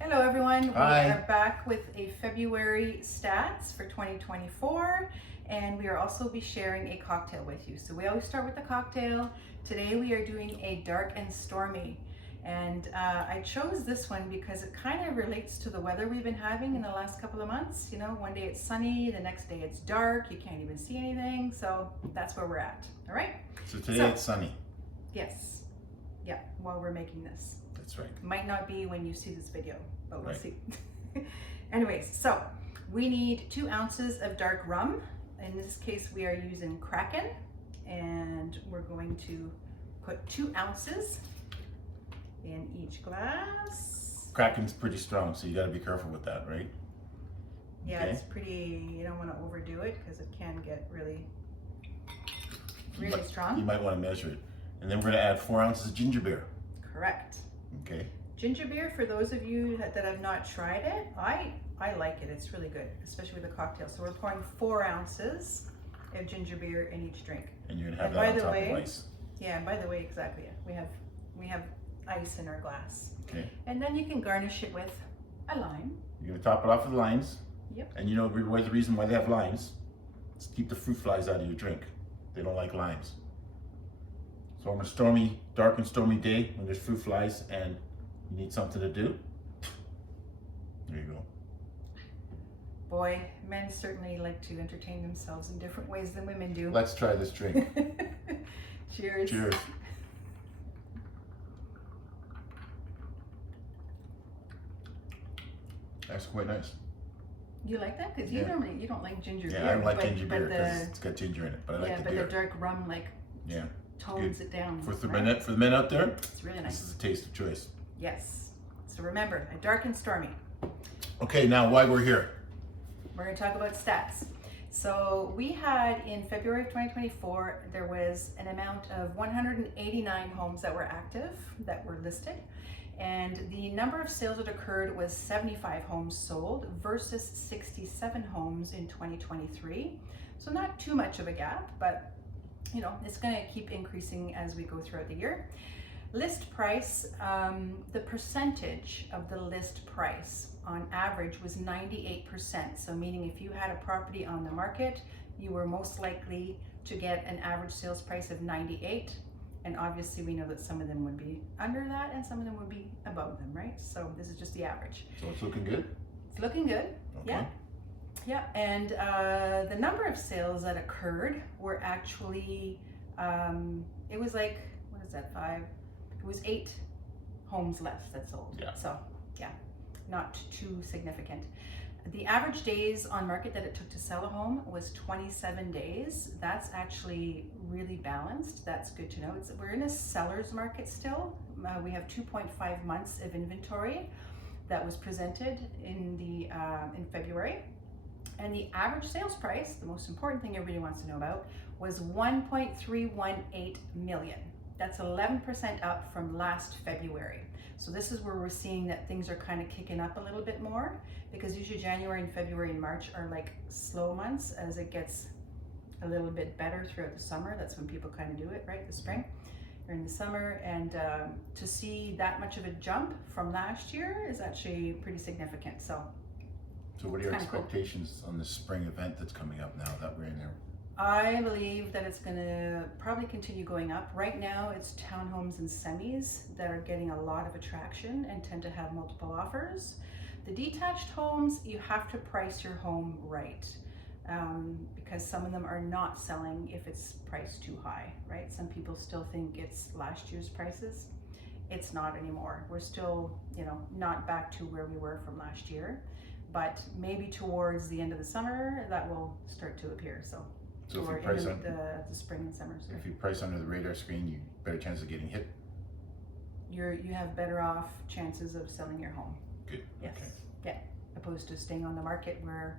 Hello everyone, Hi. we are back with a February stats for 2024 and we are also be sharing a cocktail with you. So we always start with the cocktail. Today we are doing a Dark and Stormy, and I chose this one because it kind of relates to the weather we've been having in the last couple of months. You know, one day it's sunny, the next day it's dark, you can't even see anything, so that's where we're at. All right? So today it's sunny. Yes. Yeah, while we're making this. That's right. Might not be when you see this video, but we'll Right. see. Anyways, so we need 2 ounces of dark rum. In this case, we are using Kraken, and we're going to put 2 ounces in each glass. Kraken's pretty strong, so you got to be careful with that, right? Yeah, Okay. it's pretty, you don't want to overdo it because it can get really strong. You might want to measure it. And then we're going to add 4 ounces of ginger beer. Correct. Okay. Ginger beer, for those of you that have not tried it, I like it. It's really good, especially with a cocktail. So we're pouring 4 ounces of ginger beer in each drink. And you're going to have And that by on the top way- of ice. Yeah, and by the way, exactly. We have ice in our glass. Okay. And then you can garnish it with a lime. You're going to top it off with limes. Yep. And you know the reason why they have limes? It's to keep the fruit flies out of your drink. They don't like limes. So on a dark and stormy day when there's fruit flies and you need something to do, there you go. Boy, men certainly like to entertain themselves in different ways than women do. Let's try this drink. Cheers. Cheers. That's quite nice. You like that? Because Yeah. you don't like ginger beer. Yeah, I don't like but- ginger but beer the- because it's got ginger in it, but I like yeah, the but beer. the dark rum Yeah, tones it down. for the right? men out there, It's really this nice. is a taste of choice. Yes. So remember, a dark and stormy. Okay, now why we're here. We're going to talk about stats. So we had in February of 2024, there was an amount of 189 homes that were active, that were listed. And the number of sales that occurred was 75 homes sold versus 67 homes in 2023. So not too much of a gap, but you know, it's going to keep increasing as we go throughout the year. List price, the percentage of the list price on average was 98%. So meaning if you had a property on the market, you were most likely to get an average sales price of 98. And obviously we know that some of them would be under that and some of them would be above them, right? So this is just the average. So it's looking good? It's looking good. Okay. Yeah. Yeah, and the number of sales that occurred were actually, it was like, what is that, 5? It was 8 homes less that sold. Yeah. So, yeah, not too significant. The average days on market that it took to sell a home was 27 days. That's actually really balanced. That's good to know. We're in a seller's market still. We have 2.5 months of inventory that was presented in February. And the average sales price, the most important thing everybody wants to know about, was 1.318 million. That's 11% up from last February. So this is where we're seeing that things are kind of kicking up a little bit more, because usually January and February and March are like slow months as it gets a little bit better throughout the summer. That's when people kind of do it, right? The spring or in the summer. And to see that much of a jump from last year is actually pretty significant. So what are your Kinda cool. expectations on the spring event that's coming up now that we're in there? I believe that it's going to probably continue going up. Right now, it's townhomes and semis that are getting a lot of attraction and tend to have multiple offers. The detached homes, you have to price your home right, because some of them are not selling if it's priced too high, right? Some people still think it's last year's prices. It's not anymore. We're still, you know, not back to where we were from last year, but maybe towards the end of the summer, that will start to appear. So So if or you price in on, the spring and summer. So if you price under the radar screen, you better chance of getting hit. you have better off chances of selling your home. Good. Yes. Okay. Yeah. Opposed to staying on the market where,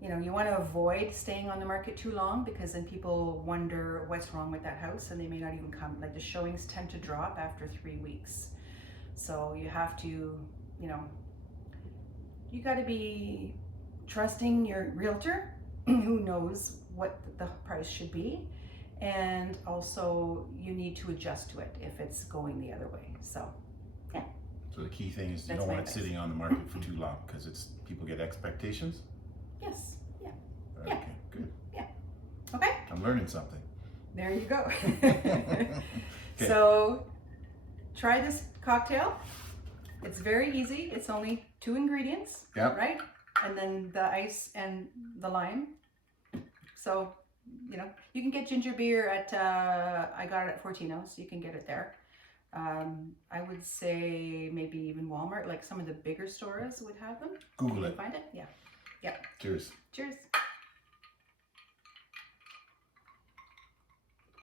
you know, you want to avoid staying on the market too long, because then people wonder what's wrong with that house and they may not even come. Like the showings tend to drop after 3 weeks. So you have to, you know, you got to be trusting your realtor who knows what the price should be, and also you need to adjust to it if it's going the other way. So So the key thing is you That's don't my want it advice. sitting on the market for too long because people get expectations. Yes. Yeah. Okay, good. Okay. I'm learning something. There you go. Okay. So try this cocktail. It's very easy. It's only 2 ingredients, Yep. right? And then the ice and the lime. So, you know, you can get ginger beer at, I got it at Fortino's. You can get it there. I would say maybe even Walmart, like some of the bigger stores would have them. Google You it. can find it? Yeah. Cheers. Cheers.